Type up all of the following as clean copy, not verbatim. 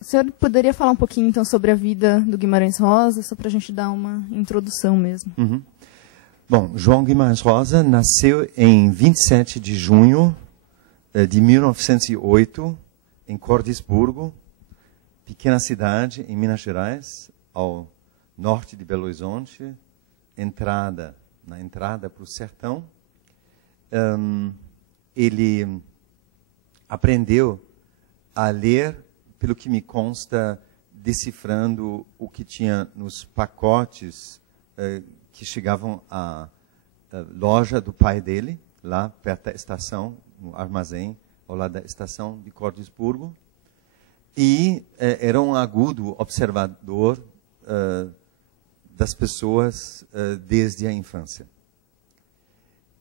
O senhor poderia falar um pouquinho, então, sobre a vida do Guimarães Rosa, só para a gente dar uma introdução mesmo? Uhum. Bom, João Guimarães Rosa nasceu em 27 de junho de 1908, em Cordisburgo, pequena cidade em Minas Gerais, ao norte de Belo Horizonte, na entrada para o sertão. Ele aprendeu a ler, pelo que me consta, decifrando o que tinha nos pacotes que chegavam à loja do pai dele, lá perto da estação, no armazém, ao lado da estação de Cordisburgo. E era um agudo observador das pessoas desde a infância.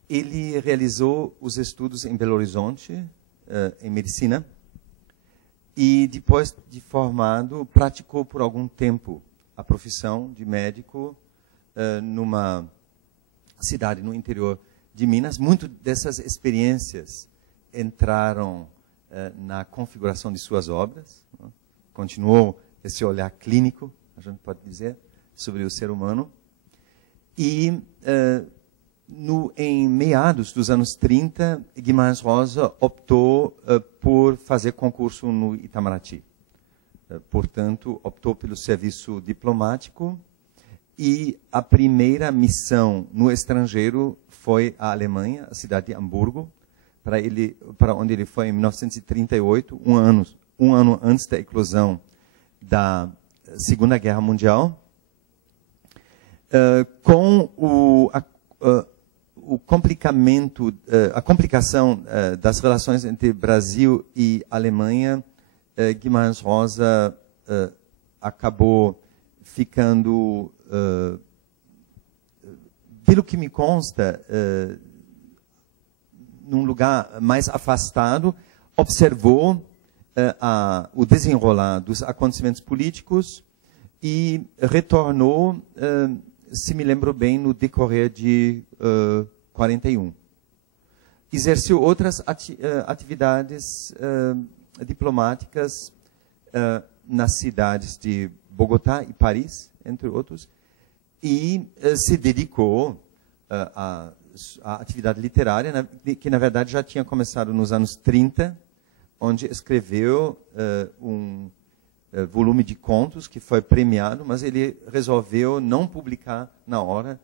Ele realizou os estudos em Belo Horizonte, em medicina, e depois de formado, praticou por algum tempo a profissão de médico numa cidade no interior de Minas. Muito dessas experiências entraram na configuração de suas obras. Né? Continuou esse olhar clínico, a gente pode dizer, sobre o ser humano. E em meados dos anos 30, Guimarães Rosa optou por fazer concurso no Itamaraty. Portanto, optou pelo serviço diplomático, e a primeira missão no estrangeiro foi a Alemanha, a cidade de Hamburgo, para onde ele foi em 1938, um ano antes da eclosão da Segunda Guerra Mundial, com a complicação das relações entre Brasil e Alemanha. Guimarães Rosa acabou ficando, pelo que me consta, num lugar mais afastado, observou o desenrolar dos acontecimentos políticos e retornou, se me lembro bem, no decorrer de 41. Exerceu outras atividades diplomáticas nas cidades de Bogotá e Paris, entre outros, e se dedicou à atividade literária, que na verdade já tinha começado nos anos 30, onde escreveu um volume de contos que foi premiado, mas ele resolveu não publicar na hora,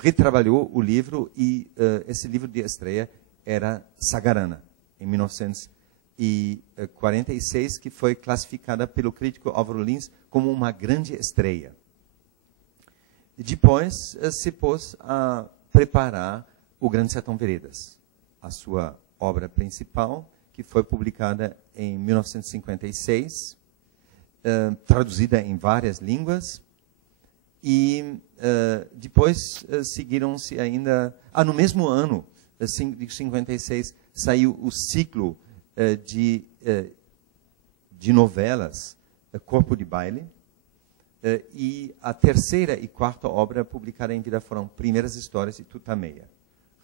retrabalhou o livro, e esse livro de estreia era Sagarana, em 1946, que foi classificada pelo crítico Álvaro Lins como uma grande estreia. Depois se pôs a preparar O Grande Sertão Veredas, a sua obra principal, que foi publicada em 1956, traduzida em várias línguas, e depois seguiram-se ainda... no mesmo ano, de 56, saiu o ciclo de novelas, Corpo de Baile, e a terceira e quarta obra publicada em vida foram Primeiras Histórias e Tutameia,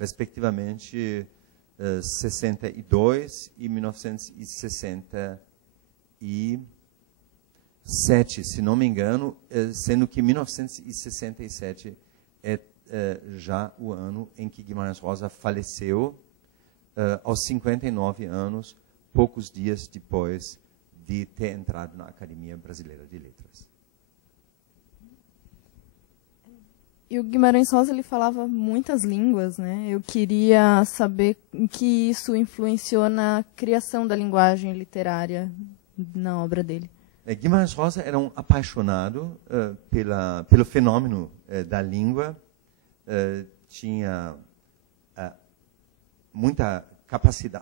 respectivamente 62 e 1967, se não me engano, sendo que 1967 é já o ano em que Guimarães Rosa faleceu, aos 59 anos, poucos dias depois de ter entrado na Academia Brasileira de Letras. E o Guimarães Rosa, ele falava muitas línguas, né? Eu queria saber em que isso influenciou na criação da linguagem literária na obra dele. Guimarães Rosa era um apaixonado pelo fenômeno da língua, tinha muita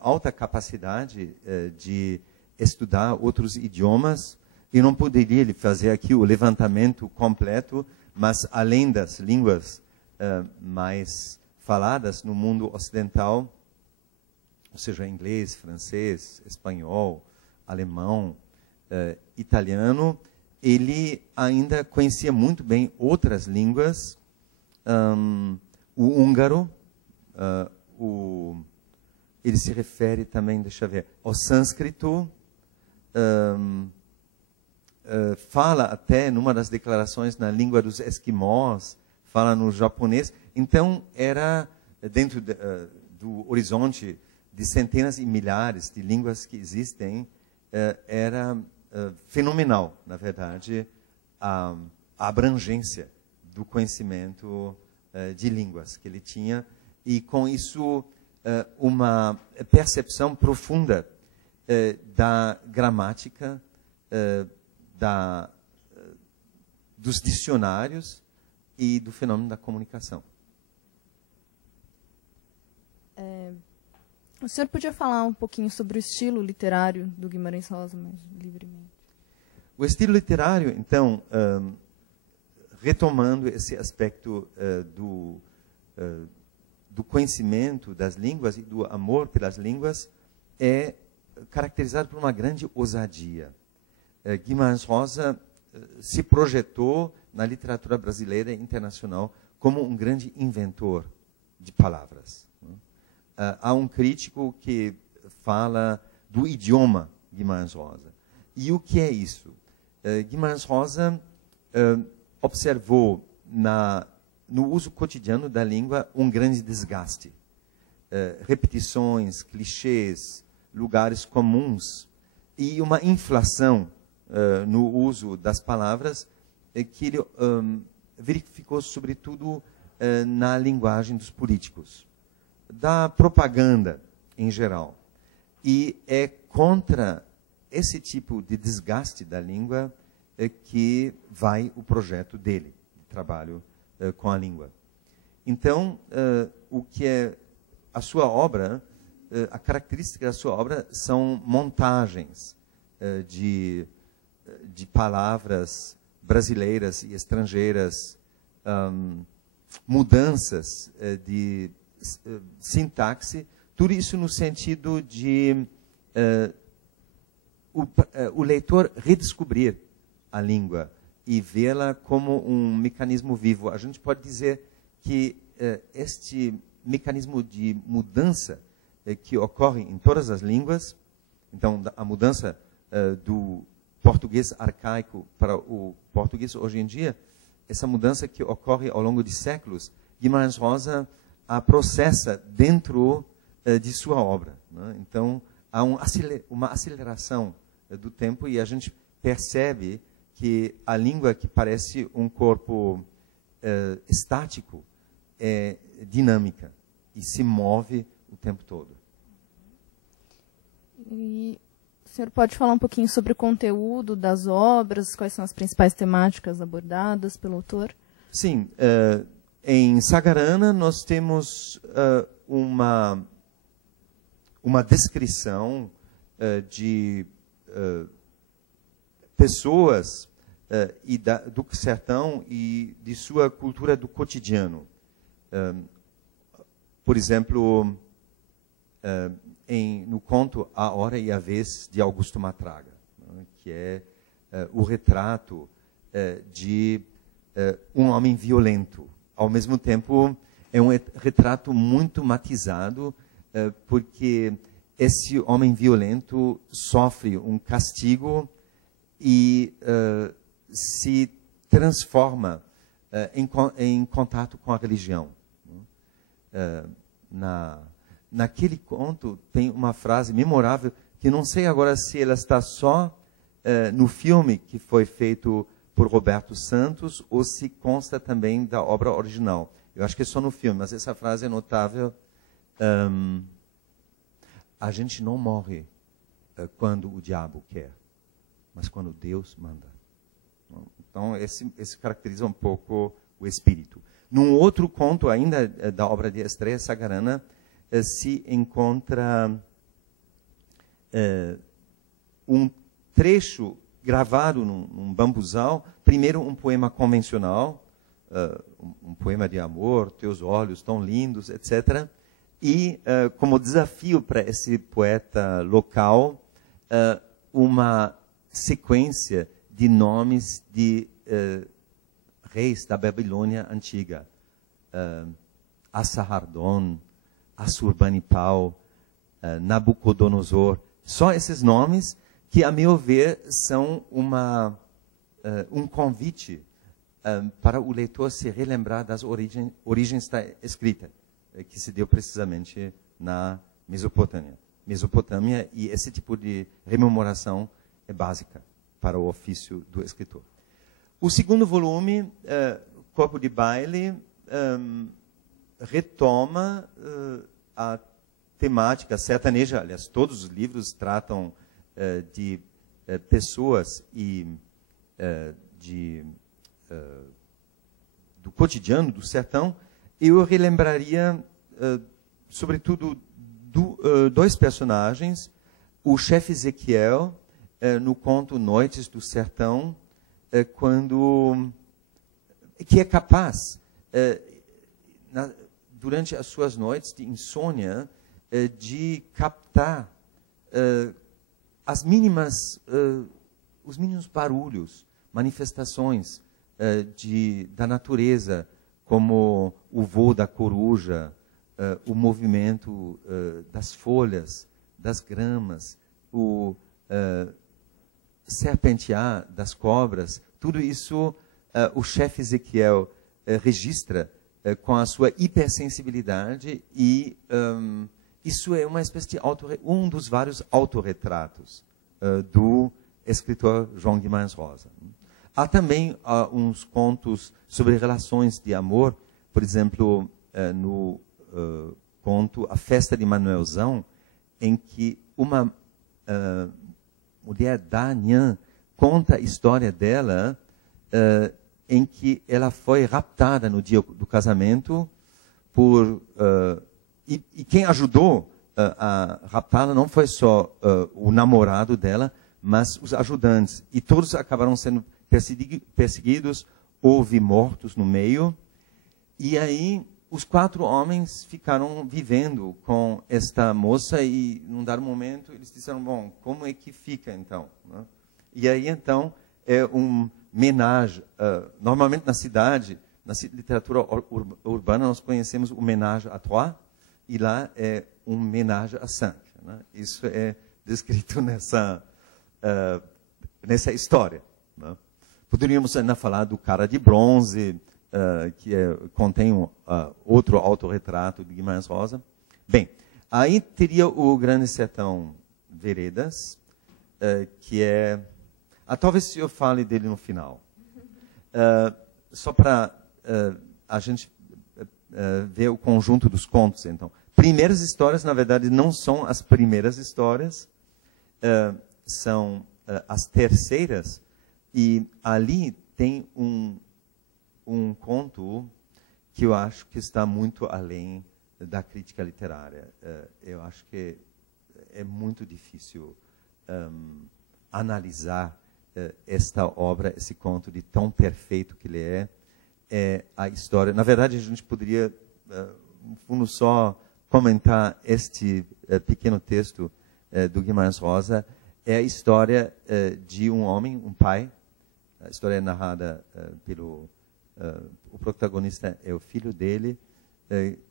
alta capacidade de estudar outros idiomas, e não poderia ele fazer aqui o levantamento completo, mas além das línguas mais faladas no mundo ocidental, ou seja, inglês, francês, espanhol, alemão, italiano, ele ainda conhecia muito bem outras línguas, o húngaro, ele se refere também, deixa eu ver, ao sânscrito, fala até, numa das declarações, na língua dos esquimós, fala no japonês. Então, era dentro do horizonte de centenas e milhares de línguas que existem, era fenomenal, na verdade, a abrangência do conhecimento de línguas que ele tinha, e com isso uma percepção profunda da gramática, dos dicionários e do fenômeno da comunicação. O senhor podia falar um pouquinho sobre o estilo literário do Guimarães Rosa, mais livremente? O estilo literário, então, retomando esse aspecto do conhecimento das línguas e do amor pelas línguas, é caracterizado por uma grande ousadia. Guimarães Rosa se projetou na literatura brasileira e internacional como um grande inventor de palavras. Há um crítico que fala do idioma Guimarães Rosa. E o que é isso? Guimarães Rosa observou no uso cotidiano da língua um grande desgaste. Repetições, clichês, lugares comuns e uma inflação no uso das palavras que ele verificou, sobretudo, na linguagem dos políticos, da propaganda em geral. E é contra esse tipo de desgaste da língua que vai o projeto dele, de trabalho com a língua. Então, o que é a sua obra, a característica da sua obra são montagens de palavras brasileiras e estrangeiras, mudanças de sintaxe, tudo isso no sentido de o leitor redescobrir a língua e vê-la como um mecanismo vivo. A gente pode dizer que este mecanismo de mudança que ocorre em todas as línguas, então a mudança do português arcaico para o português hoje em dia, essa mudança que ocorre ao longo de séculos, Guimarães Rosa a processa dentro de sua obra, né? Então, há uma aceleração do tempo e a gente percebe que a língua que parece um corpo estático é dinâmica e se move o tempo todo. E o senhor pode falar um pouquinho sobre o conteúdo das obras, quais são as principais temáticas abordadas pelo autor? Sim, em Sagarana nós temos uma descrição de pessoas do sertão e de sua cultura do cotidiano. Por exemplo, no conto A Hora e a Vez, de Augusto Matraga, né, que é o retrato de um homem violento. Ao mesmo tempo, é um retrato muito matizado, porque esse homem violento sofre um castigo e se transforma em contato com a religião. Naquele conto tem uma frase memorável, que não sei agora se ela está só no filme que foi feito por Roberto Santos ou se consta também da obra original. Eu acho que é só no filme, mas essa frase é notável. A gente não morre quando o diabo quer, mas quando Deus manda. Então, esse caracteriza um pouco o espírito. Num outro conto, ainda da obra de Estrela Sagarana, se encontra um trecho gravado num bambuzal, primeiro um poema convencional, um poema de amor, teus olhos tão lindos, etc. E, como desafio para esse poeta local, uma sequência de nomes de reis da Babilônia antiga. Assarhaddon, Assurbanipal, Nabucodonosor. Só esses nomes que, a meu ver, são um convite para o leitor se relembrar das origens da escrita, que se deu precisamente na Mesopotâmia, e esse tipo de rememoração é básica para o ofício do escritor. O segundo volume, Corpo de Baile, retoma a temática sertaneja. Aliás, todos os livros tratam de pessoas e do cotidiano do sertão. Eu relembraria, sobretudo, dois personagens. O chefe Ezequiel, no conto Noites do Sertão, que é capaz, durante as suas noites de insônia, de captar os mínimos barulhos, manifestações da natureza, como o voo da coruja, o movimento das folhas, das gramas, o serpentear das cobras. Tudo isso o chefe Ezequiel registra com a sua hipersensibilidade, e isso é uma espécie de um dos vários autorretratos do escritor João Guimarães Rosa. Há também uns contos sobre relações de amor, por exemplo, no conto A Festa de Manuelzão, em que uma mulher da Nhan conta a história dela, em que ela foi raptada no dia do casamento e quem ajudou a raptá-la não foi só o namorado dela, mas os ajudantes. E todos acabaram sendo perseguidos, houve mortos no meio. E aí os 4 homens ficaram vivendo com esta moça, e num dado momento eles disseram: bom, como é que fica então? Né? E aí então é ménage. Normalmente na cidade, na literatura urbana, nós conhecemos o ménage à trois, e lá é ménage à cinq. Né? Isso é descrito nessa história. Né? Poderíamos ainda falar do Cara de Bronze, que contém outro autorretrato de Guimarães Rosa. Bem, aí teria o Grande Sertão Veredas, que é... talvez eu fale dele no final. Só para a gente ver o conjunto dos contos, então. Primeiras histórias, na verdade, não são as primeiras histórias, são as terceiras, e ali tem um conto que eu acho que está muito além da crítica literária. Eu acho que é muito difícil analisar esta obra, esse conto de tão perfeito que ele é a história. Na verdade, a gente poderia, no fundo, só comentar este pequeno texto do Guimarães Rosa. É a história de um homem, um pai. A história é narrada pelo... o protagonista é o filho dele,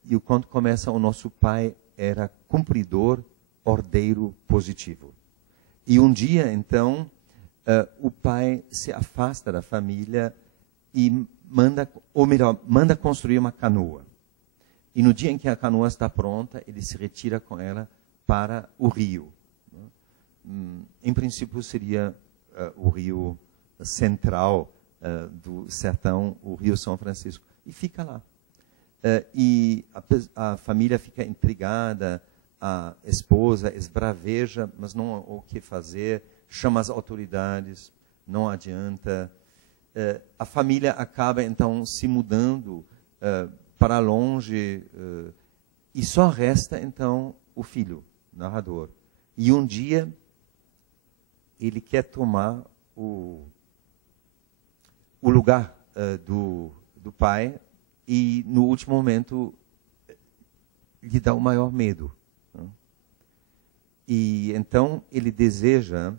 e o conto começa: o nosso pai era cumpridor, ordeiro, positivo. E um dia, então, o pai se afasta da família e manda construir uma canoa. E no dia em que a canoa está pronta, ele se retira com ela para o rio. Em princípio, seria o rio central do sertão, o Rio São Francisco, e fica lá. E a família fica intrigada, a esposa esbraveja, mas não há o que fazer, chama as autoridades, não adianta. A família acaba, então, se mudando para longe, e só resta, então, o filho, narrador. E um dia, ele quer tomar o lugar do pai, e no último momento lhe dá o maior medo. Né? E então ele deseja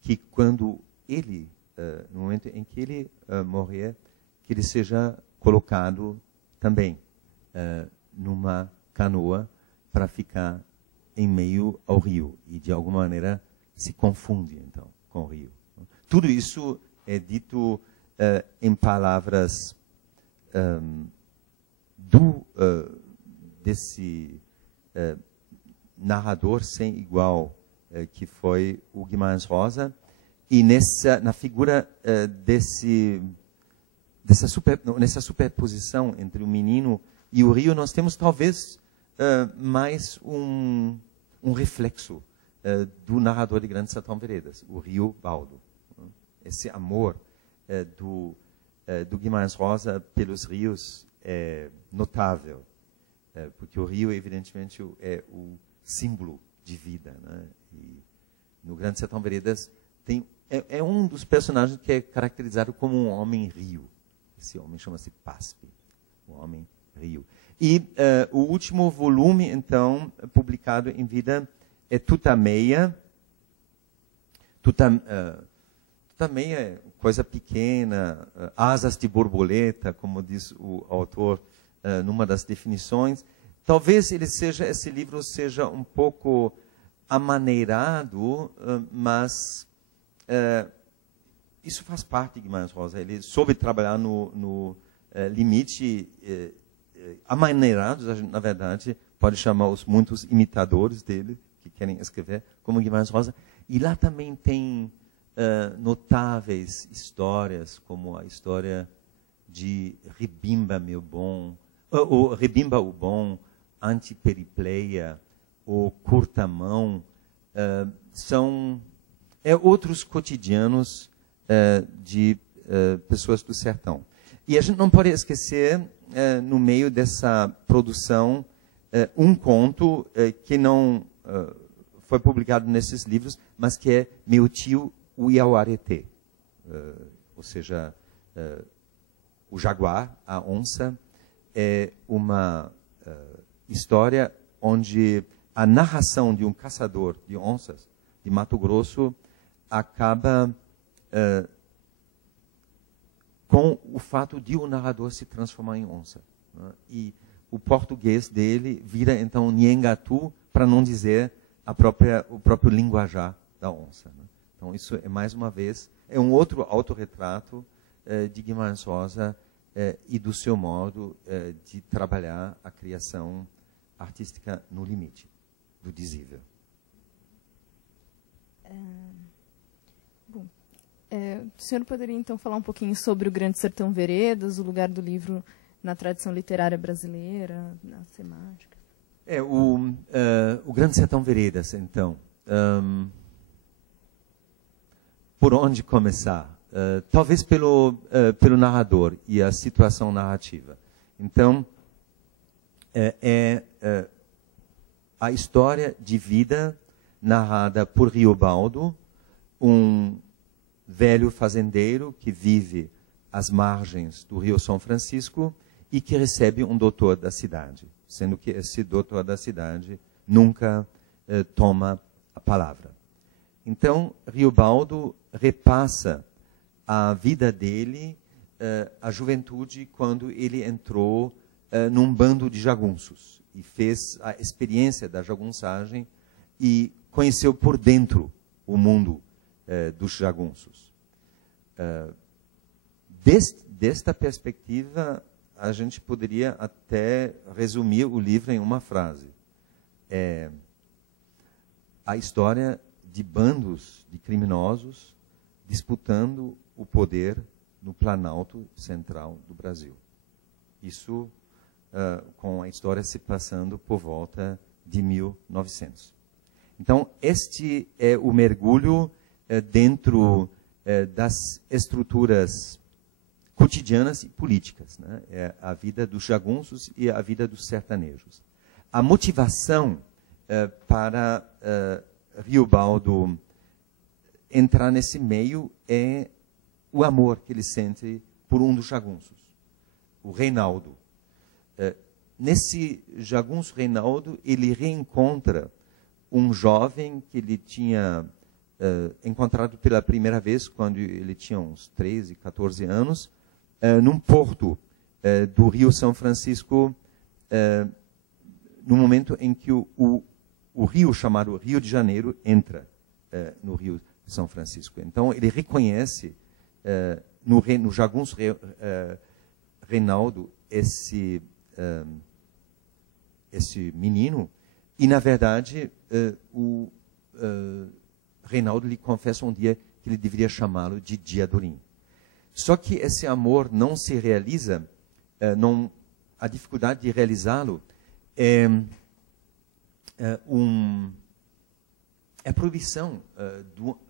que quando ele, no momento em que ele morrer, que ele seja colocado também numa canoa para ficar em meio ao rio e, de alguma maneira, se confunde, então, com o rio. Tudo isso é dito em palavras desse narrador sem igual, que foi o Guimarães Rosa, e na figura nessa superposição entre o menino e o rio, nós temos talvez mais um reflexo do narrador de Grande Sertão Veredas, o Rio Baldo. Esse amor do Guimarães Rosa pelos rios é notável, porque o rio, evidentemente, é o símbolo de vida, né? E no Grande Sertão Veredas é um dos personagens que é caracterizado como um homem-rio. Esse homem chama-se Paspe, o homem-rio. E o último volume, então, publicado em vida, é Tutameia. Tutameia é coisa pequena, asas de borboleta, como diz o autor numa das definições. Talvez esse livro seja um pouco amaneirado, mas isso faz parte de Guimarães Rosa. Ele soube trabalhar no limite amaneirados, a gente, na verdade, pode chamar os muitos imitadores dele, que querem escrever como Guimarães Rosa. E lá também tem notáveis histórias, como a história de Rebimba, meu bom, o Rebimba o Bom, Antiperipleia, o Curta-mão, são outros cotidianos de pessoas do sertão. E a gente não pode esquecer, no meio dessa produção, um conto que não foi publicado nesses livros, mas que é Meu Tio o Iauareté, ou seja, o jaguar, a onça, é uma história onde a narração de um caçador de onças de Mato Grosso acaba com o fato de o narrador se transformar em onça, né? E o português dele vira, então, Nhengatu, para não dizer o próprio linguajar da onça, né? Então, isso é, mais uma vez, é um outro autorretrato de Guimarães Rosa e do seu modo de trabalhar a criação artística no limite do dizível. Bom, o senhor poderia, então, falar um pouquinho sobre o Grande Sertão Veredas, o lugar do livro na tradição literária brasileira, nas temáticas? O Grande Sertão Veredas, então. Por onde começar? Talvez pelo narrador e a situação narrativa. Então, a história de vida narrada por Riobaldo, um velho fazendeiro que vive às margens do Rio São Francisco e que recebe um doutor da cidade, sendo que esse doutor da cidade nunca toma a palavra. Então, Riobaldo repassa a vida dele, a juventude, quando ele entrou num bando de jagunços e fez a experiência da jagunçagem e conheceu por dentro o mundo dos jagunços. Desta perspectiva, a gente poderia até resumir o livro em uma frase. A história de bandos de criminosos disputando o poder no Planalto Central do Brasil. Isso com a história se passando por volta de 1900. Então, este é o mergulho dentro das estruturas cotidianas e políticas, né? É a vida dos jagunços e a vida dos sertanejos. A motivação para Riobaldo entrar nesse meio é o amor que ele sente por um dos jagunços, o Reinaldo. Nesse jagunço Reinaldo, ele reencontra um jovem que ele tinha encontrado pela primeira vez quando ele tinha uns 13, 14 anos, num porto do Rio São Francisco, no momento em que o o rio chamado Rio de Janeiro entra no Rio de São Francisco. Então, ele reconhece no jagunço Reinaldo esse menino, e, na verdade, o Reinaldo lhe confessa um dia que ele deveria chamá-lo de Diadorim. Só que esse amor não se realiza, a dificuldade de realizá-lo é a proibição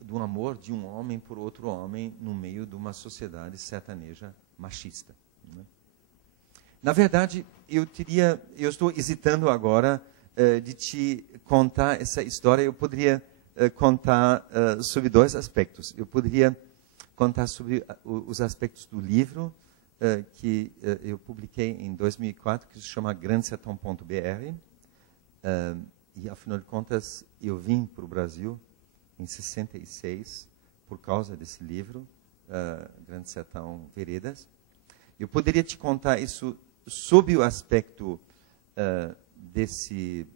do amor de um homem por outro homem no meio de uma sociedade sertaneja machista. Né? Na verdade, eu estou hesitando agora de te contar essa história. Eu poderia contar sobre dois aspectos. Eu poderia contar sobre os aspectos do livro que eu publiquei em 2004, que se chama grandesertão.br. E, afinal de contas, eu vim para o Brasil em 66 por causa desse livro, Grande Sertão Veredas. Eu poderia te contar isso sob o aspecto desse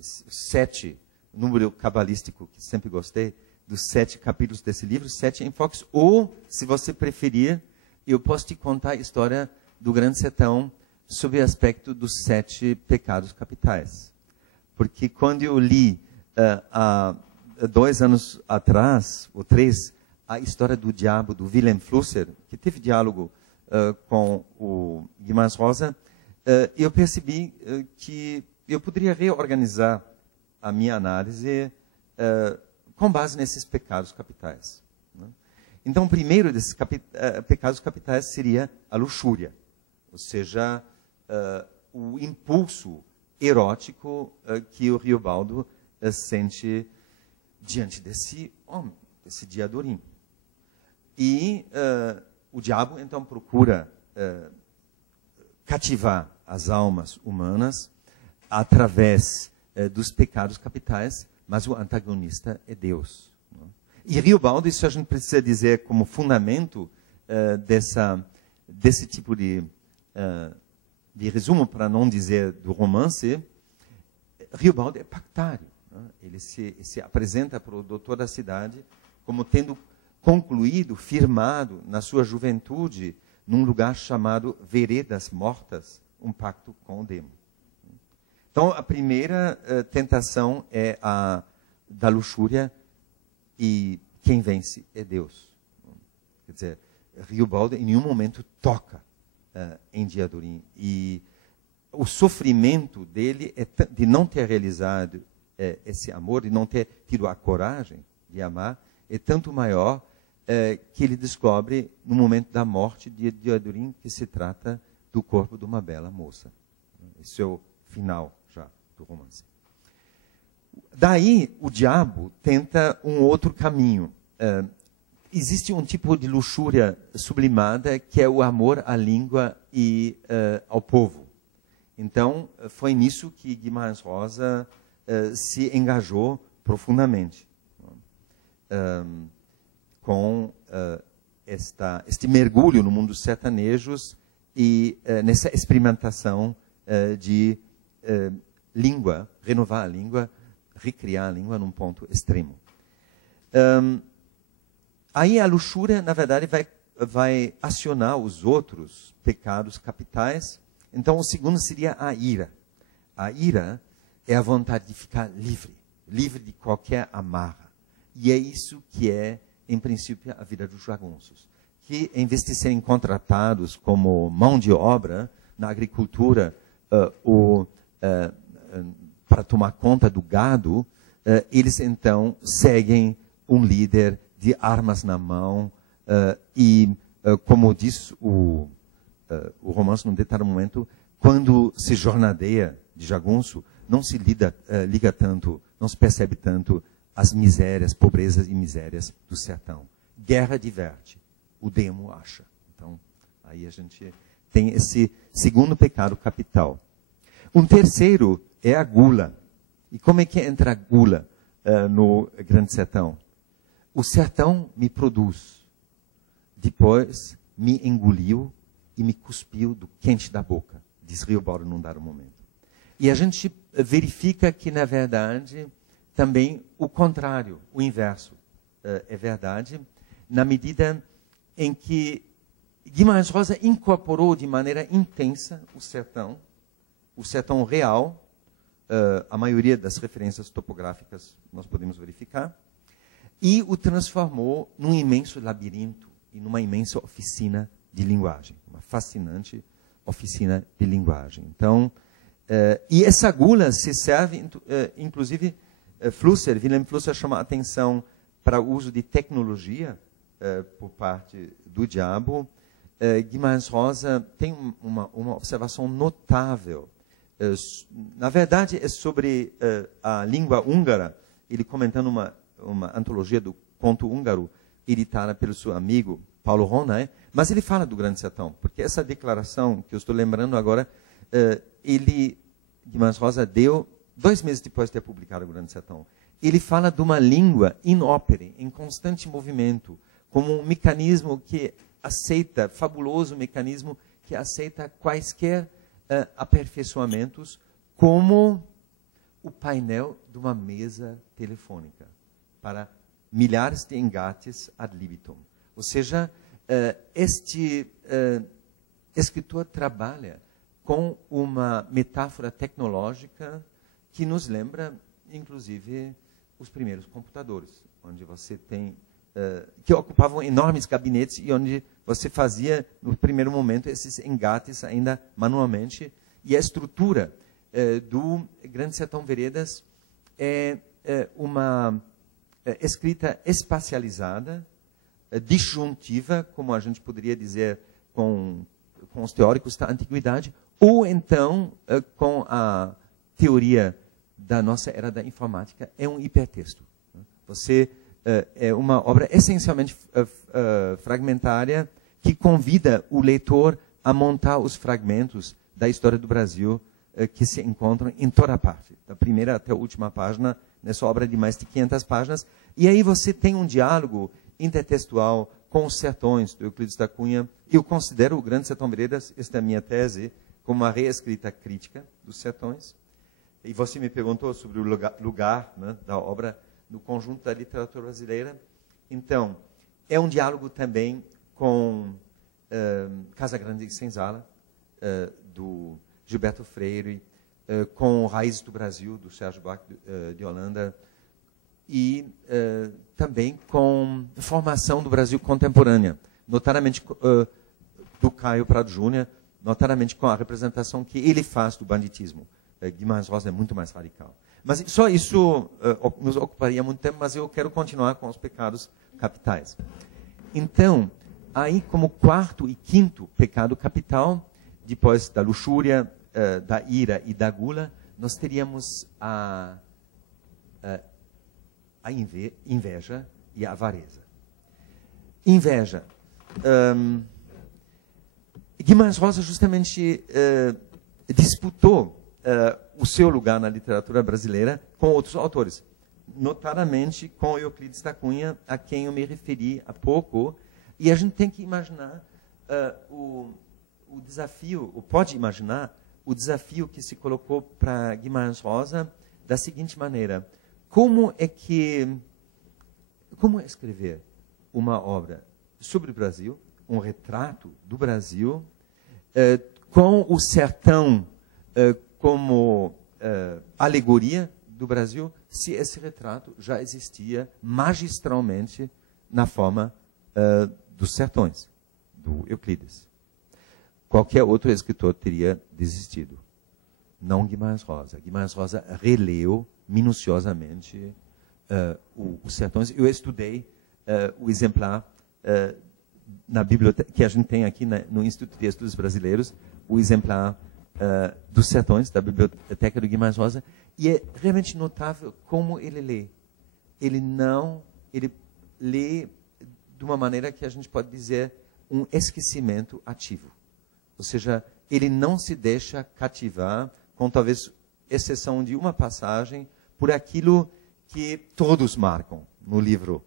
7, número cabalístico, que sempre gostei, dos 7 capítulos desse livro, 7 enfoques, ou, se você preferir, eu posso te contar a história do Grande Sertão sob o aspecto dos 7 pecados capitais. Porque quando eu li, há 2 anos atrás, ou 3, a história do diabo, do Wilhelm Flusser, que teve diálogo com o Guimarães Rosa, eu percebi que eu poderia reorganizar a minha análise com base nesses pecados capitais. Né? Então, o primeiro desses pecados capitais seria a luxúria, ou seja, o impulso erótico que o Riobaldo sente diante desse homem, desse Diadorim. E o diabo, então, procura cativar as almas humanas através dos pecados capitais, mas o antagonista é Deus. Né? E Riobaldo, isso a gente precisa dizer como fundamento desse tipo de resumo, para não dizer do romance. Riobaldo é pactário. Né? Ele se apresenta para o doutor da cidade como tendo concluído, firmado na sua juventude, num lugar chamado Veredas Mortas, um pacto com o demo. Então, a primeira tentação é a da luxúria, e quem vence é Deus. Quer dizer, Riobaldo em nenhum momento toca em Diadorim. E o sofrimento dele de não ter realizado esse amor, de não ter tido a coragem de amar, é tanto maior que ele descobre, no momento da morte de Diadorim, que se trata do corpo de uma bela moça. Esse é o final já do romance. Daí, o diabo tenta um outro caminho. Existe um tipo de luxúria sublimada que é o amor à língua e ao povo. Então, foi nisso que Guimarães Rosa se engajou profundamente. Com este mergulho no mundo dos sertanejos e nessa experimentação de língua, renovar a língua, recriar a língua num ponto extremo. Aí a luxúria, na verdade, vai acionar os outros pecados capitais. Então, o segundo seria a ira. A ira é a vontade de ficar livre, livre de qualquer amarra. E é isso que é, em princípio, a vida dos jagunços. Que, em vez de serem contratados como mão de obra na agricultura para tomar conta do gado, eles, então, seguem um líder de armas na mão e, como diz o romance num determinado momento, quando se jornadeia de jagunço, não se liga tanto, não se percebe tanto as misérias, pobrezas e misérias do sertão. Guerra diverte, o demo acha. Então, aí a gente tem esse segundo pecado capital. Um terceiro é a gula. E como é que entra a gula no Grande Sertão? O sertão me produz, depois me engoliu e me cuspiu do quente da boca, diz Riobaldo num dado momento. E a gente verifica que, na verdade, também o contrário, o inverso, é verdade, na medida em que Guimarães Rosa incorporou de maneira intensa o sertão real, a maioria das referências topográficas nós podemos verificar, e o transformou num imenso labirinto e numa imensa oficina de linguagem, uma fascinante oficina de linguagem. Então, e essa gula se serve, inclusive, Wilhelm Flusser chama a atenção para o uso de tecnologia por parte do diabo. Guimarães Rosa tem uma observação notável. Na verdade, é sobre a língua húngara, ele comentando uma antologia do conto húngaro, editada pelo seu amigo Paulo Ronay, mas ele fala do Grande Sertão, porque essa declaração que eu estou lembrando agora, Guimarães Rosa deu 2 meses depois de ter publicado o Grande Sertão. Ele fala de uma língua in opere, em constante movimento, como um mecanismo que aceita, fabuloso mecanismo que aceita quaisquer aperfeiçoamentos, como o painel de uma mesa telefônica, para milhares de engates ad libitum. Ou seja, este escritor trabalha com uma metáfora tecnológica que nos lembra, inclusive, os primeiros computadores, onde você tem que ocupavam enormes gabinetes e onde você fazia, no primeiro momento, esses engates ainda manualmente. E a estrutura do Grande Sertão Veredas é uma escrita espacializada, disjuntiva, como a gente poderia dizer com os teóricos da antiguidade, ou então, com a teoria da nossa era da informática, é um hipertexto. Você é uma obra essencialmente fragmentária que convida o leitor a montar os fragmentos da história do Brasil que se encontram em toda a parte, da primeira até a última página, nessa obra de mais de 500 páginas. E aí você tem um diálogo intertextual com os sertões do Euclides da Cunha. Eu considero o Grande Sertão Veredas, esta é a minha tese, como uma reescrita crítica dos sertões. E você me perguntou sobre o lugar, né, da obra no conjunto da literatura brasileira. Então, é um diálogo também com Casa Grande e Senzala, do Gilberto Freire, com Raízes do Brasil, do Sérgio Bach de Holanda, e também com formação do Brasil contemporânea, notadamente do Caio Prado Júnior, notadamente com a representação que ele faz do banditismo. Guimarães Rosa é muito mais radical. Mas só isso nos ocuparia muito tempo, mas eu quero continuar com os pecados capitais. Então, aí como quarto e quinto pecado capital, depois da luxúria, da ira e da gula, nós teríamos a inveja e a avareza. Inveja. Guimarães Rosa justamente disputou o seu lugar na literatura brasileira com outros autores, notadamente com Euclides da Cunha, a quem eu me referi há pouco. E a gente tem que imaginar o desafio, ou pode imaginar, o desafio que se colocou para Guimarães Rosa da seguinte maneira: como escrever uma obra sobre o Brasil, um retrato do Brasil, com o sertão como alegoria do Brasil, se esse retrato já existia magistralmente na forma dos sertões, do Euclides. Qualquer outro escritor teria desistido. Não Guimarães Rosa. Guimarães Rosa releu minuciosamente os sertões. Eu estudei o exemplar na biblioteca que a gente tem aqui no Instituto de Estudos Brasileiros, o exemplar dos sertões, da biblioteca do Guimarães Rosa, e é realmente notável como ele lê. Ele lê de uma maneira que a gente pode dizer um esquecimento ativo. Ou seja, ele não se deixa cativar, com talvez exceção de uma passagem, por aquilo que todos marcam no livro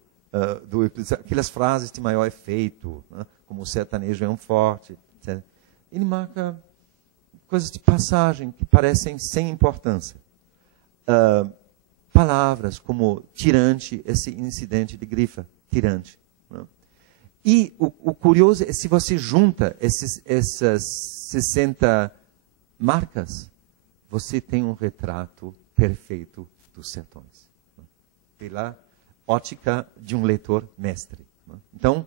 do Euclides, aquelas frases de maior efeito, né, como o sertanejo é um forte, etc. Ele marca coisas de passagem que parecem sem importância. Palavras como tirante, esse incidente de grifa, tirante. Né? E o curioso é se você junta essas 60 marcas, você tem um retrato perfeito dos sertões. Né? Pela ótica de um leitor mestre. Né? Então,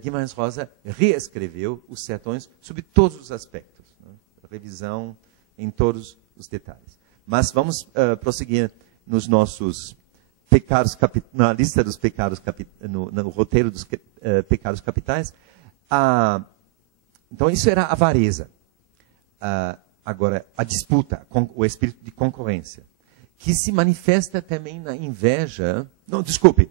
Guimarães Rosa reescreveu os sertões sob todos os aspectos. Né? Revisão em todos os detalhes. Mas vamos prosseguir nos nossos pecados, na lista dos pecados, no roteiro dos pecados capitais. Então, isso era a avareza. Agora, a disputa, o espírito de concorrência, que se manifesta também na inveja. Não, desculpe,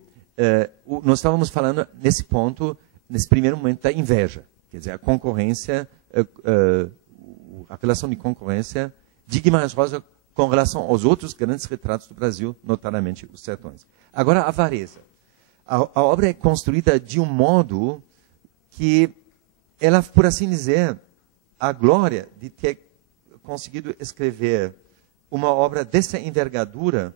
nós estávamos falando nesse ponto, nesse primeiro momento, da inveja. Quer dizer, a concorrência, a relação de concorrência de Guimarães Rosa com relação aos outros grandes retratos do Brasil, notadamente os sertões. Agora, a avareza. A obra é construída de um modo que ela, por assim dizer, a glória de ter conseguido escrever uma obra dessa envergadura,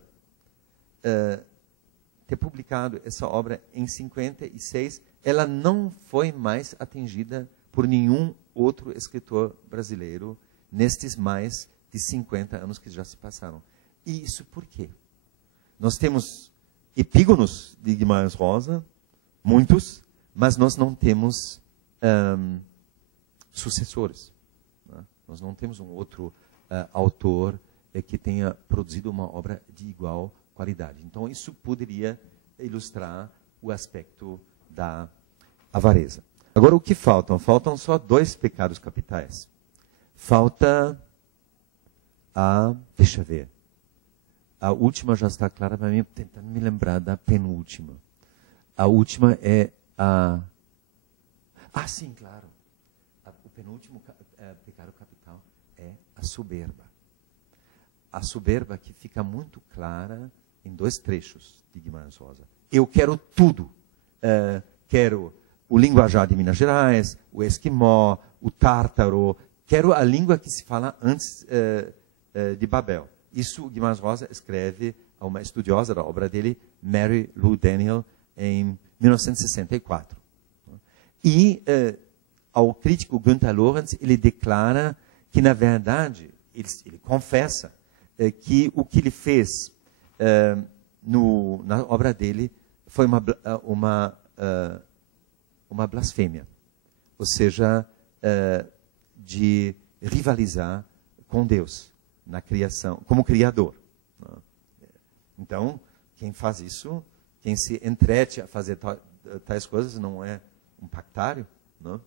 ter publicado essa obra em 56, ela não foi mais atingida por nenhum outro escritor brasileiro nestes mais de 50 anos que já se passaram. E isso por quê? Nós temos epígonos de Guimarães Rosa, muitos, mas nós não temos sucessores. Né? Nós não temos um outro autor que tenha produzido uma obra de igual qualidade. Então, isso poderia ilustrar o aspecto da avareza. Agora, o que faltam? Faltam só 2 pecados capitais. Falta deixa eu ver. A última já está clara para mim, tentando me lembrar da penúltima. A última é sim, claro. O penúltimo pecado capital é a soberba. A soberba que fica muito clara em 2 trechos de Guimarães Rosa. Eu quero tudo. Quero o linguajar de Minas Gerais, o esquimó, o tártaro. Quero a língua que se fala antes de Babel. Isso Guimarães Rosa escreve a uma estudiosa da obra dele, Mary Lou Daniel, em 1964. E ao crítico Günther Lorenz, ele declara que, na verdade, ele confessa que o que ele fez na obra dele foi uma blasfêmia. Ou seja, de rivalizar com Deus na criação, como criador. Então, quem faz isso, quem se entrete a fazer tais coisas, não é um pactário. Não?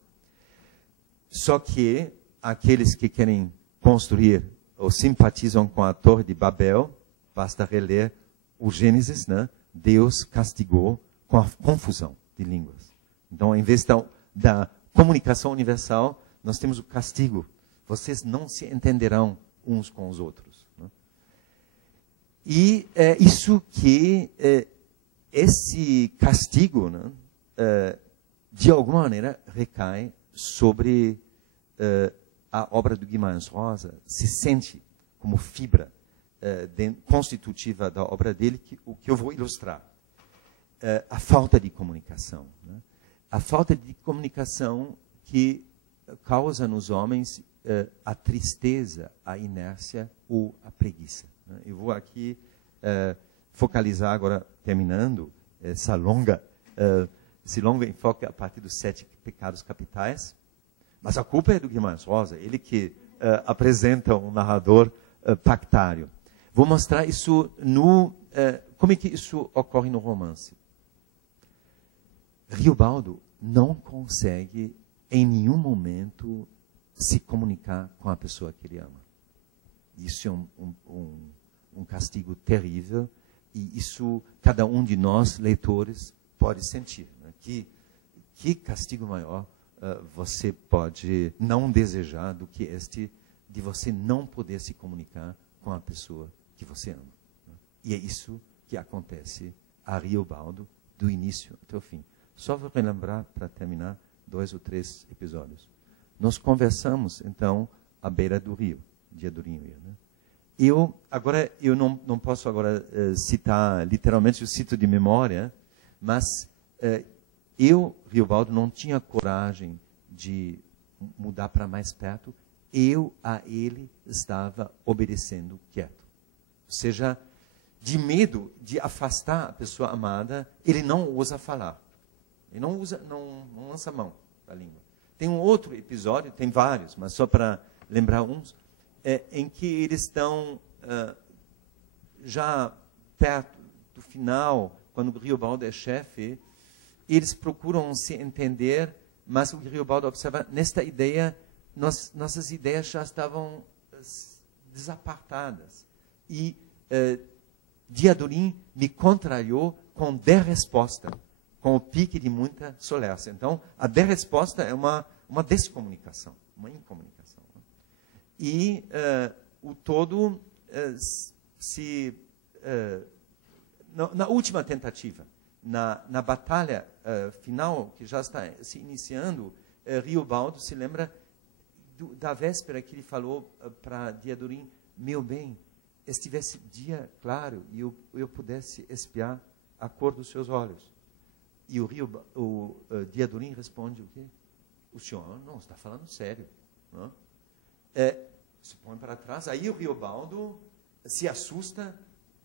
Só que aqueles que querem construir ou simpatizam com a Torre de Babel, basta reler o Gênesis, né? Deus castigou com a confusão de línguas. Então, em vez da comunicação universal, nós temos o castigo. Vocês não se entenderão uns com os outros. Né? E é isso que esse castigo, né, de alguma maneira, recai sobre a obra do Guimarães Rosa, se sente como fibra constitutiva da obra dele, o que eu vou ilustrar. A falta de comunicação. Né? A falta de comunicação que causa nos homens a tristeza, a inércia ou a preguiça. Né? Eu vou aqui focalizar agora, terminando, esse longo enfoque a partir dos 7 pecados capitais. Mas a culpa é do Guimarães Rosa, ele que apresenta um narrador pactário. Vou mostrar isso como é que isso ocorre no romance. Riobaldo não consegue, em nenhum momento, se comunicar com a pessoa que ele ama. Isso é um castigo terrível, e isso cada um de nós, leitores, pode sentir. Né? Que castigo maior você pode não desejar do que este de você não poder se comunicar com a pessoa que você ama. Né? E é isso que acontece a Riobaldo, do início até o fim. Só vou relembrar, para terminar, 2 ou 3 episódios. Nós conversamos, então, à beira do rio, Diadorim. Né? Eu não posso agora citar literalmente, eu cito de memória, mas Riobaldo, não tinha coragem de mudar para mais perto. Eu a ele estava obedecendo quieto. Ou seja, de medo de afastar a pessoa amada, ele não ousa falar. Ele não lança a mão da língua. Tem um outro episódio, tem vários, mas só para lembrar uns, em que eles estão já perto do final, quando o Riobaldo é chefe, eles procuram se entender, mas o Riobaldo observa, nesta ideia, nossas ideias já estavam desapartadas. E Diadorim me contrariou com desresposta, com o pique de muita solércia. Então, a desresposta é uma descomunicação, uma incomunicação. Né? E o todo na última tentativa, na batalha final, que já está se iniciando, Riobaldo se lembra da véspera que ele falou para Diadorim: meu bem, estivesse dia claro e eu pudesse espiar a cor dos seus olhos. E o Diadorim responde o quê? O senhor não está falando sério. Não? Se põe para trás, aí o Riobaldo se assusta,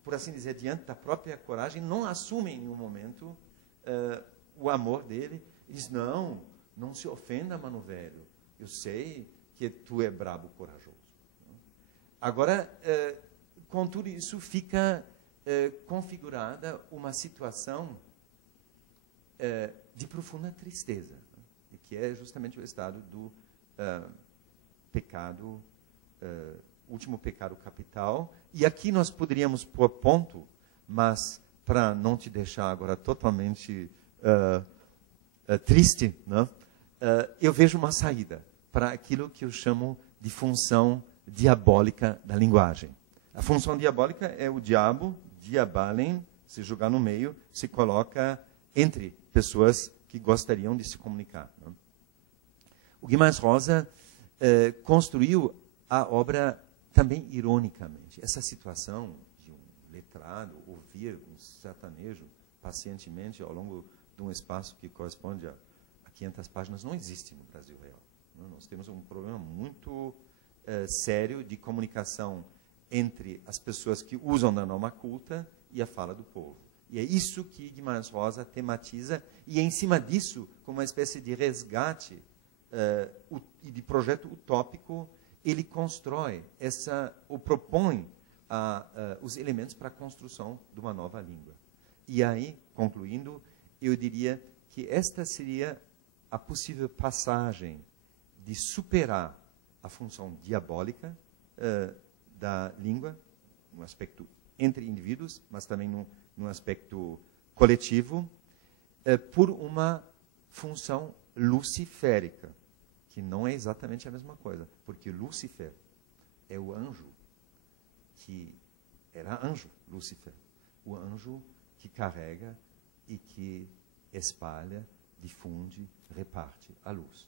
por assim dizer, diante da própria coragem, não assume em nenhum momento o amor dele, e diz: não se ofenda, mano velho, eu sei que tu é brabo, corajoso. Agora, com tudo isso, fica configurada uma situação de profunda tristeza, que é justamente o estado do pecado, último pecado capital. E aqui nós poderíamos pôr ponto, mas para não te deixar agora totalmente triste, né? Eu vejo uma saída para aquilo que eu chamo de função diabólica da linguagem. A função diabólica é o diabo, diabalen, se jogar no meio, se coloca entre pessoas que gostariam de se comunicar. Né? O Guimarães Rosa construiu a obra também ironicamente. Essa situação de um letrado ouvir um sertanejo pacientemente ao longo de um espaço que corresponde a 500 páginas não existe no Brasil real. Né? Nós temos um problema muito sério de comunicação entre as pessoas que usam da norma culta e a fala do povo. E é isso que Guimarães Rosa tematiza, e é em cima disso, como uma espécie de resgate e de projeto utópico, ele constrói ou propõe os elementos para a construção de uma nova língua. E aí, concluindo, eu diria que esta seria a possível passagem de superar a função diabólica da língua, no aspecto entre indivíduos, mas também num aspecto coletivo, por uma função luciférica, que não é exatamente a mesma coisa, porque Lúcifer é o anjo, que era anjo, Lúcifer, o anjo que carrega e que espalha, difunde, reparte a luz.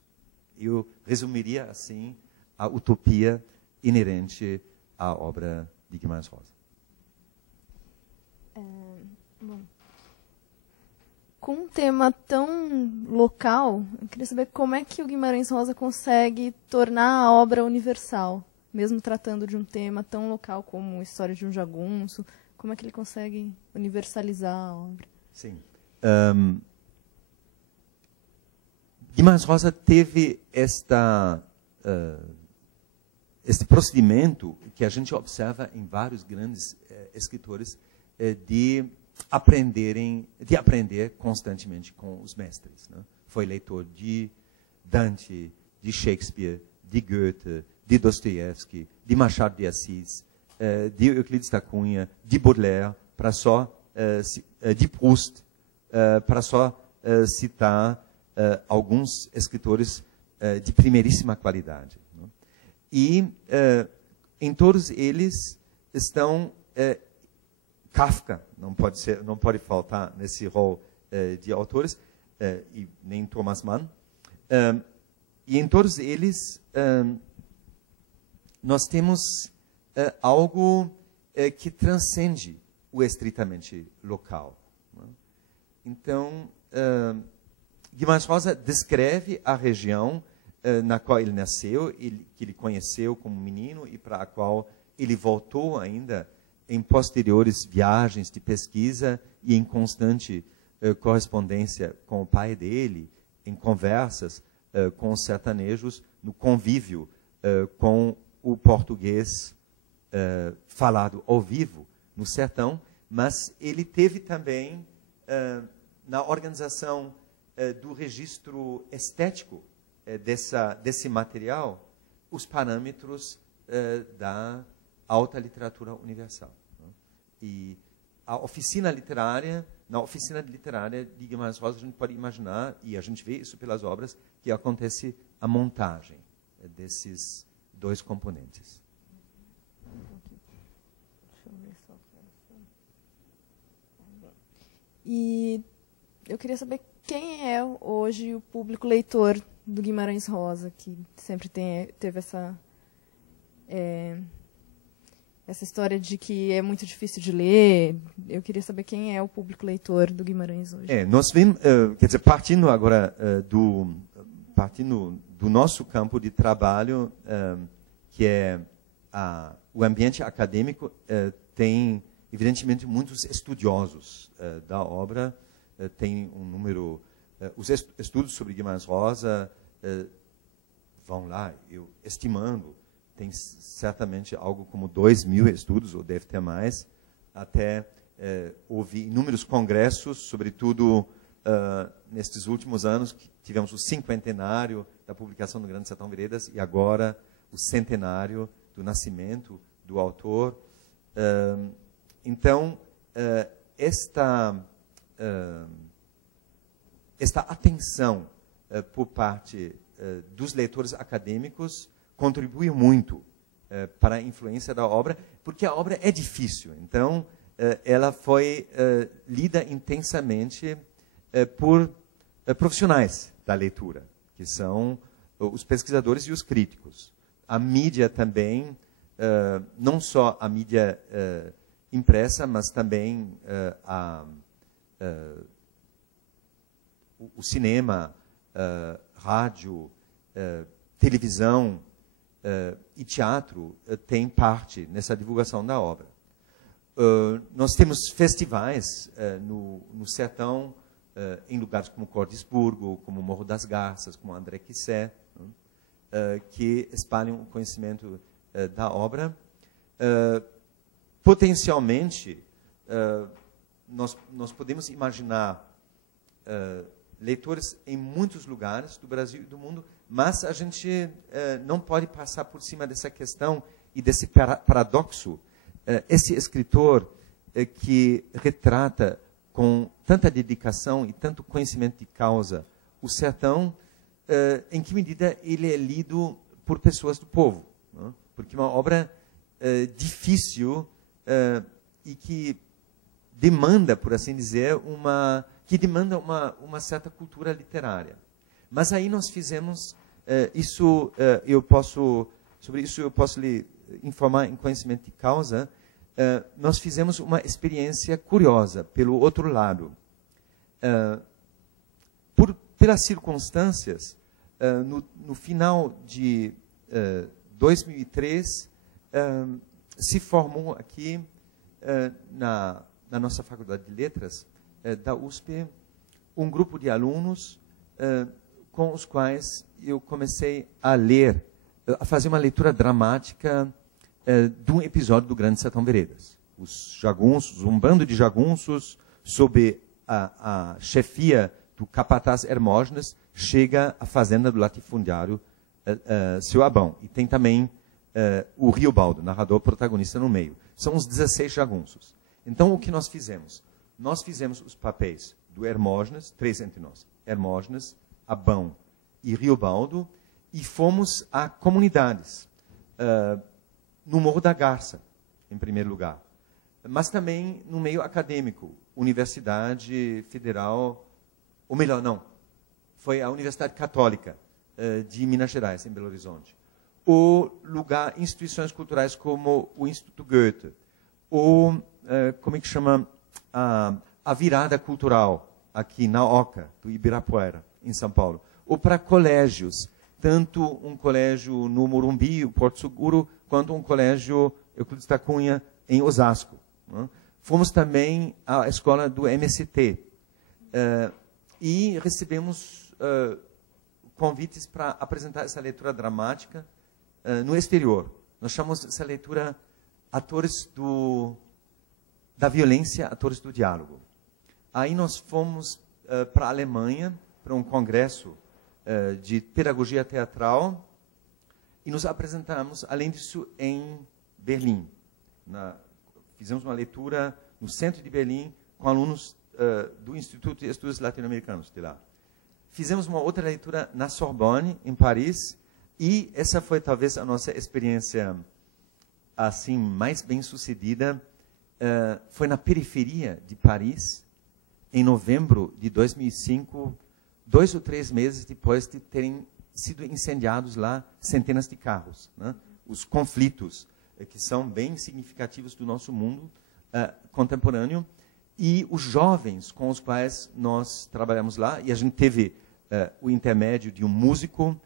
Eu resumiria assim a utopia inerente à obra de Guimarães Rosa. Bom, com um tema tão local, eu queria saber como é que o Guimarães Rosa consegue tornar a obra universal, mesmo tratando de um tema tão local como a história de um jagunço. Como é que ele consegue universalizar a obra? Sim. Guimarães Rosa teve este procedimento que a gente observa em vários grandes escritores de aprender constantemente com os mestres. Né? Foi leitor de Dante, de Shakespeare, de Goethe, de Dostoiévski, de Machado de Assis, de Euclides da Cunha, de Baudelaire, de Proust, para só citar alguns escritores de primeiríssima qualidade. Né? E em todos eles estão Kafka, não pode faltar nesse rol de autores, e nem Thomas Mann. E em todos eles nós temos algo que transcende o estritamente local. Né? Então, Guimarães Rosa descreve a região na qual ele nasceu, que ele conheceu como menino e para a qual ele voltou ainda em posteriores viagens de pesquisa e em constante correspondência com o pai dele, em conversas com os sertanejos, no convívio com o português falado ao vivo no sertão, mas ele teve também, na organização do registro estético desse material, os parâmetros da alta literatura universal. Né? E a na oficina literária de Guimarães Rosa, a gente pode imaginar, e a gente vê isso pelas obras, que acontece a montagem desses dois componentes. E eu queria saber quem é hoje o público leitor do Guimarães Rosa, que sempre teve essa história de que é muito difícil de ler. Eu queria saber quem é o público leitor do Guimarães hoje. Nós vemos, quer dizer, partindo agora do nosso campo de trabalho, que é o ambiente acadêmico, tem evidentemente muitos estudiosos da obra, tem um número, os estudos sobre Guimarães Rosa vão lá, eu estimando, tem certamente algo como 2.000 estudos, ou deve ter mais, até houve inúmeros congressos, sobretudo nestes últimos anos, que tivemos o 50º da publicação do Grande Sertão Veredas, e agora o centenário do nascimento do autor. Então, esta atenção por parte dos leitores acadêmicos contribuiu muito para a influência da obra, porque a obra é difícil. Então, ela foi lida intensamente por profissionais da leitura, que são os pesquisadores e os críticos. A mídia também, não só a mídia impressa, mas também o cinema, rádio, televisão e teatro tem parte nessa divulgação da obra. Nós temos festivais no sertão, em lugares como Cordisburgo, como Morro das Garças, como André Quissé, que espalham o conhecimento da obra. Potencialmente, nós podemos imaginar leitores em muitos lugares do Brasil e do mundo, mas a gente não pode passar por cima dessa questão e desse paradoxo. Esse escritor que retrata com tanta dedicação e tanto conhecimento de causa o sertão, em que medida ele é lido por pessoas do povo? Não? Porque é uma obra difícil e que demanda, por assim dizer, uma certa cultura literária. Mas aí nós fizemos sobre isso eu posso lhe informar em conhecimento de causa. Nós fizemos uma experiência curiosa pelo outro lado. Pelas circunstâncias, no final de 2003, se formou aqui na nossa Faculdade de Letras da USP um grupo de alunos com os quais eu comecei a ler, a fazer uma leitura dramática de um episódio do Grande Sertão Veredas. Os jagunços, um bando de jagunços, sob a chefia do capataz Hermógenes, chega à fazenda do latifundiário Seu Abão. E tem também o Riobaldo, narrador protagonista no meio. São uns 16 jagunços. Então, o que nós fizemos? Nós fizemos os papéis do Hermógenes, 3 entre nós, Hermógenes, Abão e Riobaldo, e fomos a comunidades, no Morro da Garça, em primeiro lugar, mas também no meio acadêmico, Universidade Federal, ou melhor, não, foi a Universidade Católica de Minas Gerais, em Belo Horizonte, ou instituições culturais como o Instituto Goethe, ou, como é que chama, a Virada Cultural, aqui na Oca, do Ibirapuera, em São Paulo. Ou para colégios, tanto um colégio no Morumbi, o Porto Seguro, quanto um colégio Euclides da Cunha, em Osasco. Né? Fomos também à escola do MST. E recebemos convites para apresentar essa leitura dramática no exterior. Nós chamamos essa leitura Atores da Violência, Atores do Diálogo. Aí nós fomos para a Alemanha, para um congresso de pedagogia teatral, e nos apresentamos, além disso, em Berlim. Fizemos uma leitura no centro de Berlim com alunos do Instituto de Estudos Latino-Americanos de lá. Fizemos uma outra leitura na Sorbonne, em Paris, e essa foi talvez a nossa experiência assim mais bem-sucedida. Foi na periferia de Paris, em novembro de 2005, 2 ou 3 meses depois de terem sido incendiados lá centenas de carros. Né? Os conflitos que são bem significativos do nosso mundo contemporâneo, e os jovens com os quais nós trabalhamos lá, e a gente teve o intermédio de um músico,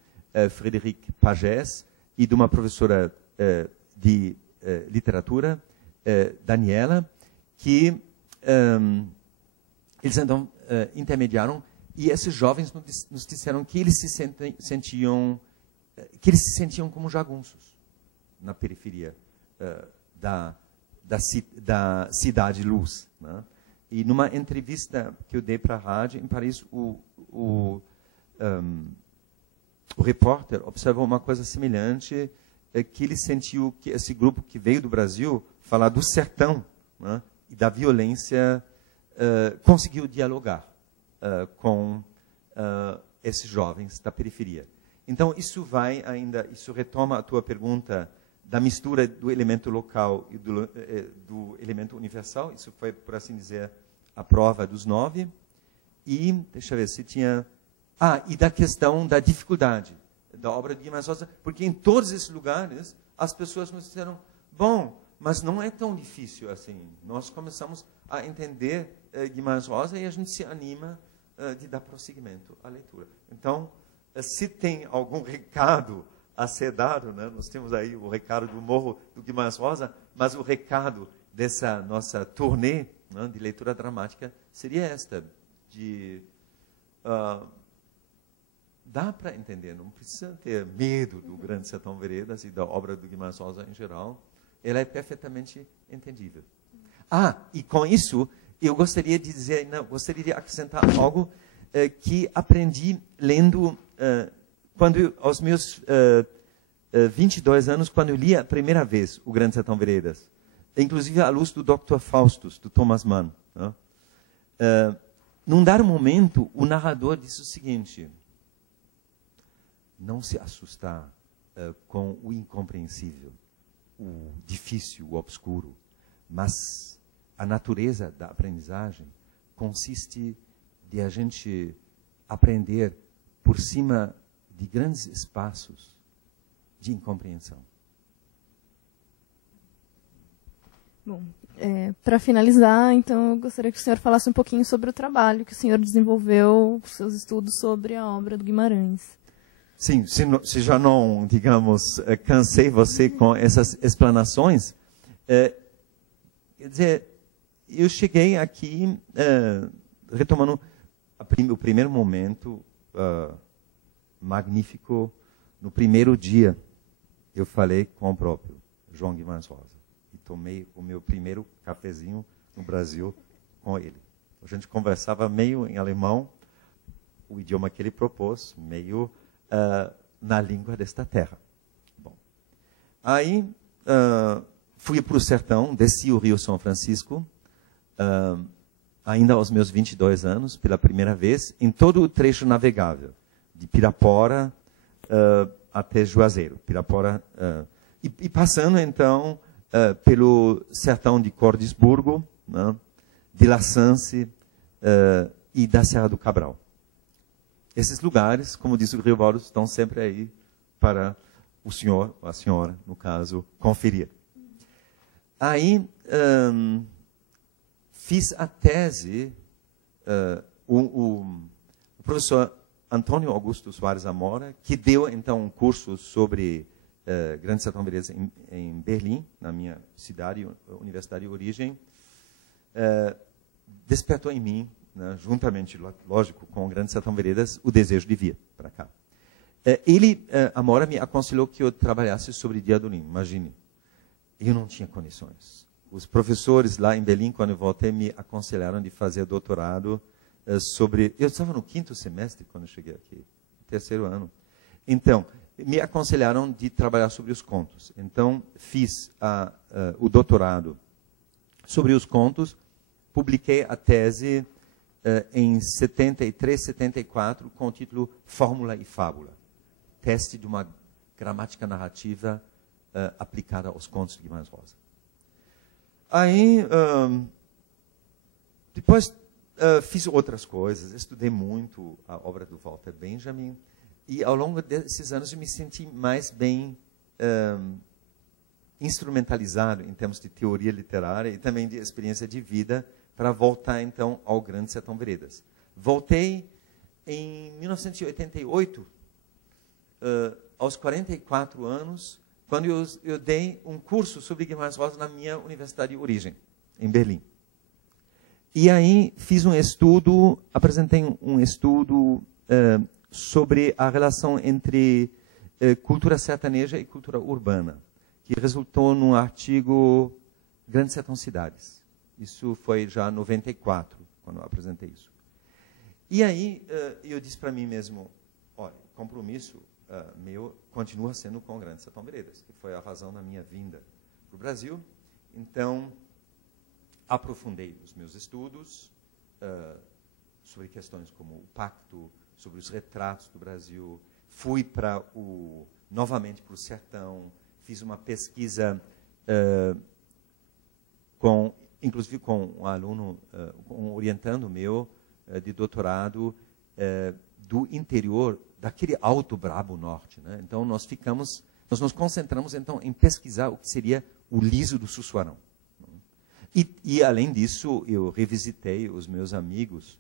Frédéric Pagès, e de uma professora de literatura, Daniela, que eles então intermediaram, e esses jovens nos disseram que eles se sentiam como jagunços na periferia da Cidade Luz. Né? E numa entrevista que eu dei para a rádio em Paris, o repórter observou uma coisa semelhante, que ele sentiu que esse grupo que veio do Brasil falar do sertão, né, e da violência, conseguiu dialogar com esses jovens da periferia. Então, isso retoma a tua pergunta da mistura do elemento local e do elemento universal. Isso foi, por assim dizer, a prova dos 9. E, deixa eu ver se tinha... e da questão da dificuldade da obra de Guimarães Rosa, porque em todos esses lugares as pessoas nos disseram, bom, mas não é tão difícil assim. Nós começamos a entender Guimarães Rosa e a gente se anima de dar prosseguimento à leitura. Então, se tem algum recado a ser dado, né? Nós temos aí o recado do Morro do Guimarães Rosa, mas o recado dessa nossa turnê, né, de leitura dramática seria esta, de... dá para entender, não precisa ter medo do Grande Sertão Veredas e da obra do Guimarães Rosa em geral. Ela é perfeitamente entendível. E com isso, eu gostaria de dizer, gostaria de acrescentar algo que aprendi lendo, aos meus 22 anos, quando eu li a primeira vez o Grande Sertão Veredas, inclusive à luz do Dr. Faustus, do Thomas Mann. Né? Num dado momento, o narrador disse o seguinte: não se assustar com o incompreensível, o difícil, o obscuro, mas a natureza da aprendizagem consiste de a gente aprender por cima de grandes espaços de incompreensão. Bom, para finalizar, então, eu gostaria que o senhor falasse um pouquinho sobre o trabalho que o senhor desenvolveu, seus estudos sobre a obra do Guimarães. Sim, se já não, digamos, cansei você com essas explanações, quer dizer, eu cheguei aqui, retomando o primeiro momento magnífico, no primeiro dia, eu falei com o próprio João Guimarães Rosa. E tomei o meu primeiro cafezinho no Brasil com ele. A gente conversava meio em alemão, o idioma que ele propôs, meio na língua desta terra. Bom, aí fui para o sertão, desci o Rio São Francisco, ainda aos meus 22 anos, pela primeira vez, em todo o trecho navegável, de Pirapora até Juazeiro. Pirapora, e passando, então, pelo sertão de Cordisburgo, né, de La Sance e da Serra do Cabral. Esses lugares, como diz o Riobaldo, estão sempre aí para o senhor, ou a senhora, no caso, conferir. Aí, fiz a tese, o professor Antônio Augusto Soares Amora, que deu, então, um curso sobre Grande Sertão Veredas em Berlim, na minha cidade, universidade de origem, despertou em mim, né, juntamente, lógico, com o Grande Sertão Veredas, o desejo de vir para cá. Amora me aconselhou que eu trabalhasse sobre Diadorim, imagine. Eu não tinha condições. Os professores lá em Berlim, quando eu voltei, me aconselharam de fazer doutorado sobre... Eu estava no 5º semestre quando eu cheguei aqui, 3º ano. Então, me aconselharam de trabalhar sobre os contos. Então, fiz o doutorado sobre os contos, publiquei a tese em 73, 74, com o título Fórmula e Fábula. Teste de uma gramática narrativa aplicada aos contos de Guimarães Rosa. Aí, depois fiz outras coisas, estudei muito a obra do Walter Benjamin, e ao longo desses anos eu me senti mais bem instrumentalizado em termos de teoria literária e também de experiência de vida para voltar, então, ao Grande Sertão Veredas. Voltei em 1988, aos 44 anos, quando eu dei um curso sobre Guimarães Rosa na minha universidade de origem, em Berlim. E aí fiz um estudo, apresentei um estudo sobre a relação entre cultura sertaneja e cultura urbana, que resultou num artigo Grande Sertão Cidades. Isso foi já em 94, quando eu apresentei isso. E aí eu disse para mim mesmo, olha, compromisso meu continua sendo com o Grande Sertão Veredas, que foi a razão da minha vinda para o Brasil. Então, aprofundei os meus estudos sobre questões como o pacto, sobre os retratos do Brasil. Fui novamente para o sertão, fiz uma pesquisa inclusive com um aluno, um orientando meu de doutorado do interior daquele Alto Brabo Norte, né? Então nós nos concentramos então em pesquisar o que seria o liso do Sussuarão. E além disso, eu revisitei os meus amigos.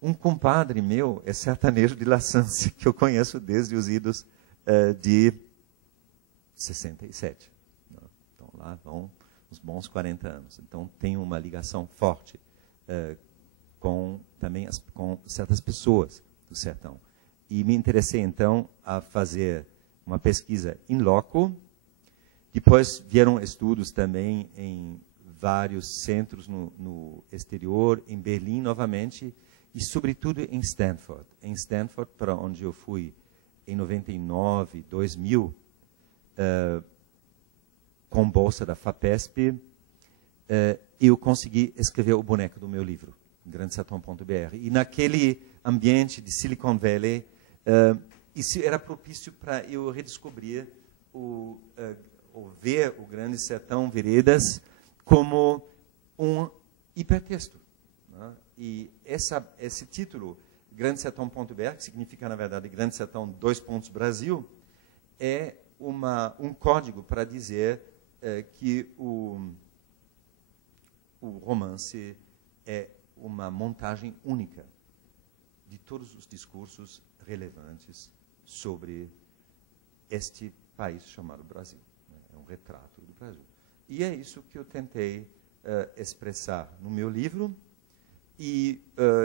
Um compadre meu é sertanejo de La Sância, que eu conheço desde os idos de 67. Então lá vão uns bons 40 anos. Então tenho uma ligação forte também com certas pessoas do sertão. E me interessei então a fazer uma pesquisa in loco. Depois vieram estudos também em vários centros no exterior, em Berlim novamente, e sobretudo em Stanford. Em Stanford, para onde eu fui em 99, 2000, com bolsa da FAPESP, eu consegui escrever o boneco do meu livro, grandesertão.br. E naquele ambiente de Silicon Valley, isso era propício para eu redescobrir ou ver o Grande Sertão Veredas como um hipertexto, né? E esse título, grandesertão.br, que significa, na verdade, Grande Sertão, Brasil, é um código para dizer que o romance é uma montagem única de todos os discursos relevantes sobre este país chamado Brasil. É um retrato do Brasil. E é isso que eu tentei expressar no meu livro. E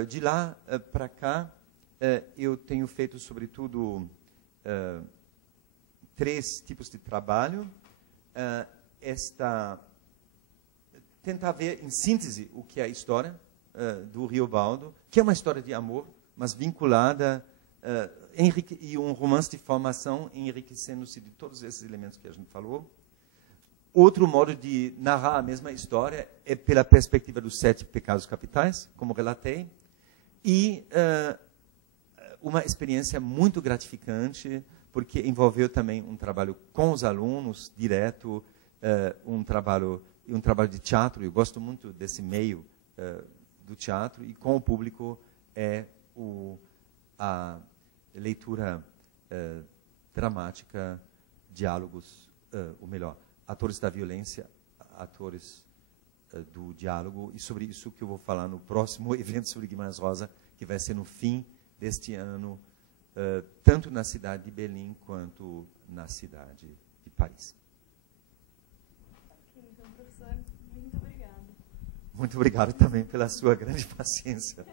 de lá para cá, eu tenho feito, sobretudo, 3 tipos de trabalho. Tentar ver, em síntese, o que é a história do Riobaldo, que é uma história de amor, mas vinculada, e um romance de formação, enriquecendo-se de todos esses elementos que a gente falou. Outro modo de narrar a mesma história é pela perspectiva dos 7 pecados capitais, como relatei, e uma experiência muito gratificante, porque envolveu também um trabalho com os alunos, direto, um trabalho de teatro. Eu gosto muito desse meio do teatro, e com o público é a leitura dramática, diálogos, ou melhor, atores da violência, atores do diálogo, e sobre isso que eu vou falar no próximo evento sobre Guimarães Rosa, que vai ser no fim deste ano, tanto na cidade de Berlim quanto na cidade de Paris. Então, professor, muito obrigada. Muito obrigado também pela sua grande paciência.